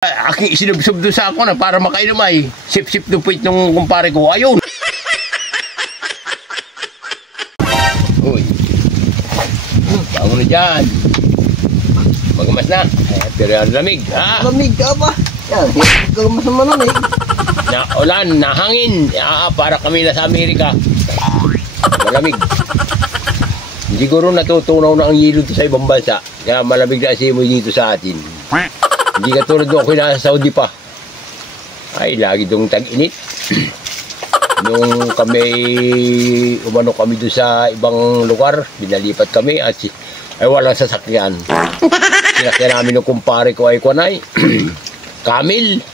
Aking sinubsob doon sa ako na para makainom ay sip-sip dupit nung kumpare ko. Ayun! Uy! Bango na dyan! Magamas na! Pero ang lamig, ha? Lamig ka ba? Yan, magamas naman nun eh. Na ulan, na hangin. Para kami na sa Amerika. Malamig. Siguro natutunaw na ang yelo sa ibang bansa. Kaya malamig na simoy dito sa atin. Hindi ka tulad doon ako na sa Saudi pa. Ay, lagi doon tag-init. Nung kami, umano kami doon sa ibang lugar, binalipat kami at ay walang sasakyan. Sinakyan namin ng kumpare ko ay Kwanay. Camel.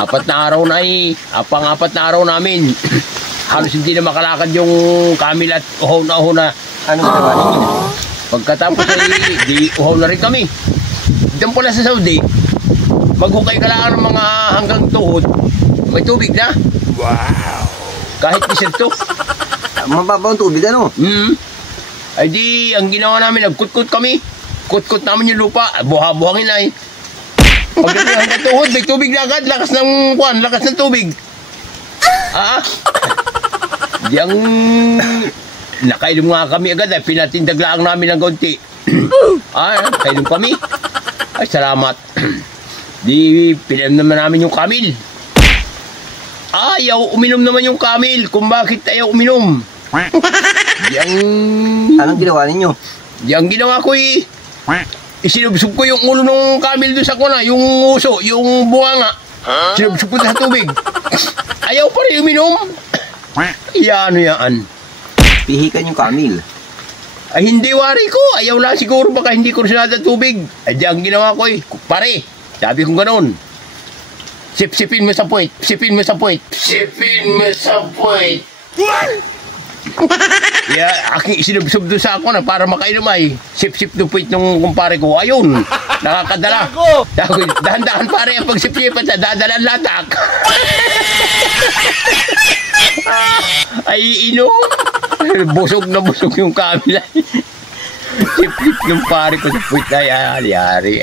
Apat na araw na ay, pang-apat na araw namin. Halos hindi na makalakad yung camel at uhaw na uhaw na. Ano ba naman? Pagkatapos ay, di uhaw na rin kami. Diyan pala sa Saudi, maghukay ka lang ng mga hanggang tuhod. May tubig na. Wow! Kahit iserto. Mababaw ang tubig, ano? Ay di, ang ginawa namin, nagkutkut kami. Kutkut namin yung lupa, buha-buhangin ay. Pagdating hanggang tuhod, may tubig na agad. Lakas ng kwan, lakas ng tubig. Di ang nakainom nga kami agad ay pinatindag lang namin ng kaunti. Kainom kami. Ay, salamat. Di, pinainom naman namin yung camel. Ayaw, uminom naman yung camel. Kung bakit ayaw uminom. Anong ginawa ninyo? Di ang ginawa ko eh. Isinubsub ko yung ulo ng camel doon sa kuna. Yung uso, yung bunganga. Sinubsub ko sa tubig. Ayaw pa rin uminom. Ano yan? Pihikan yung camel. Ay, hindi wari ko. Ayaw lang siguro baka hindi ko sinada tubig. Ay, di ang ginawa ko eh. Pare, sabi kong ganoon. Sip-sipin mo sa puwit. Sipin mo sa puwit. Sipin mo sa puwit. Aking sinubsob doon sa ako na para makainom ay sip-sip dupit nung kumpare ko. Ayun, nakakadala. Dahan-dahan pare ang pagsip-sipan sa dadalan latak. Ay, inom. Busog na busog yung kamila. Sip-sip yung pare ko sa puwit na yari-yari.